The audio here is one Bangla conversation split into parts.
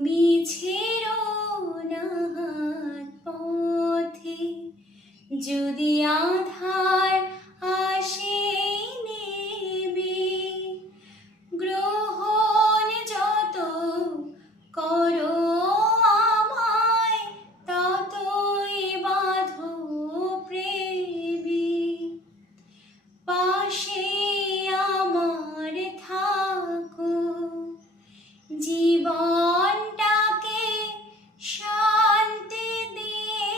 তুমি ছেড়ো না হাত পথে, যদি আধার আসে নেবে। গ্রহণ যত করো আমায়, ততই বাঁধো প্রেমে। পাশে আমার থাকো, জীবনটাকে শান্তি দিয়ে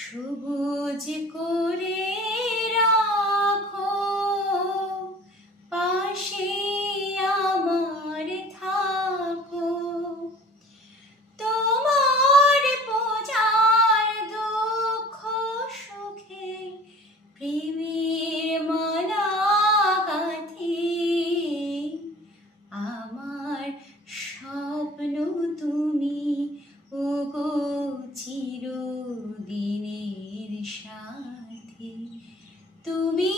সবুজ করে রাখো। পাশে আমার থাকো, তোমার পূজার দুঃখ সুখে প্রেমের মালা গাঁথি। আমার স্বপ্ন তুমি, ওগো চিরদিনের সাথী। তুমি